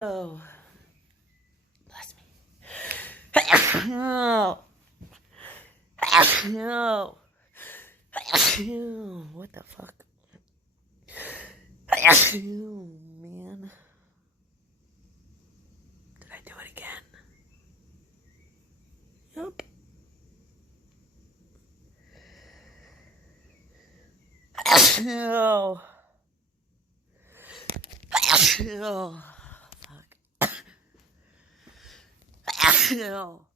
Oh, bless me. No. No. What the fuck? Man. Did I do it again? Yep. No. Oh, fuck. No.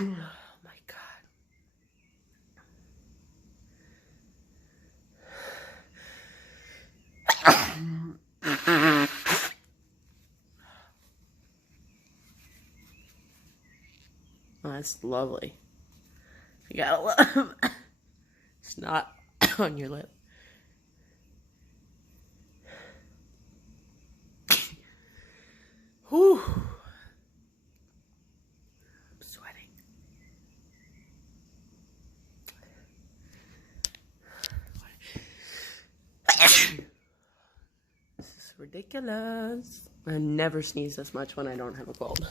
Oh my God. Oh, that's lovely. You gotta love. It's not on your lip. Whew. I'm sweating. This is ridiculous. I never sneeze this much when I don't have a cold.